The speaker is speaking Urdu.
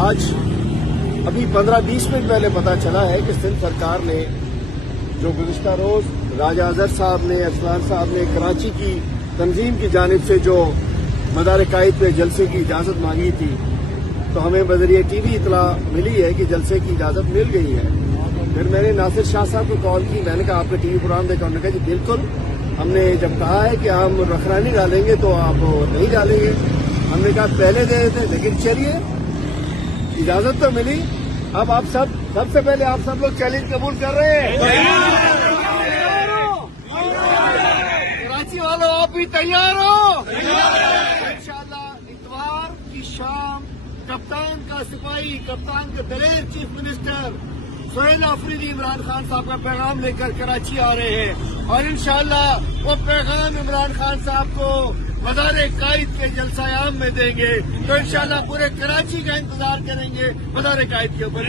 آج ابھی 15-20 منٹ پہلے پتا چلا ہے کہ سندھ سرکار نے جو گزشتہ روز راجہ اظہر صاحب نے ارسلان صاحب نے کراچی کی تنظیم کی جانب سے جو مدار قائد پہ جلسے کی اجازت مانگی تھی تو ہمیں بذریعہ ٹی وی اطلاع ملی ہے کہ جلسے کی اجازت مل گئی ہے۔ پھر میں نے ناصر شاہ صاحب کو کال کی، میں نے کہا آپ کا ٹی وی پروگرام دیکھا، انہوں نے کہا جی بالکل، ہم نے جب کہا ہے کہ ہم رکھنا نہیں ڈالیں گے تو آپ نہیں ڈالیں گے، ہم نے کہا پہلے دے دیتے، لیکن چلیے اجازت تو ملی۔ اب آپ سب سے پہلے آپ سب لوگ چیلنج قبول کر رہے ہیں؟ کراچی والوں آپ بھی تیار ہو؟ انشاءاللہ اتوار کی شام کپتان کا سپاہی، کپتان کا دلیر چیف منسٹر سہیل آفریدی عمران خان صاحب کا پیغام لے کر کراچی آ رہے ہیں، اور انشاءاللہ وہ پیغام عمران خان صاحب کو مدار قائد کے جلسہ عام میں دیں گے، تو انشاءاللہ پورے کراچی کا انتظار کریں گے مدار قائد کے اوپر۔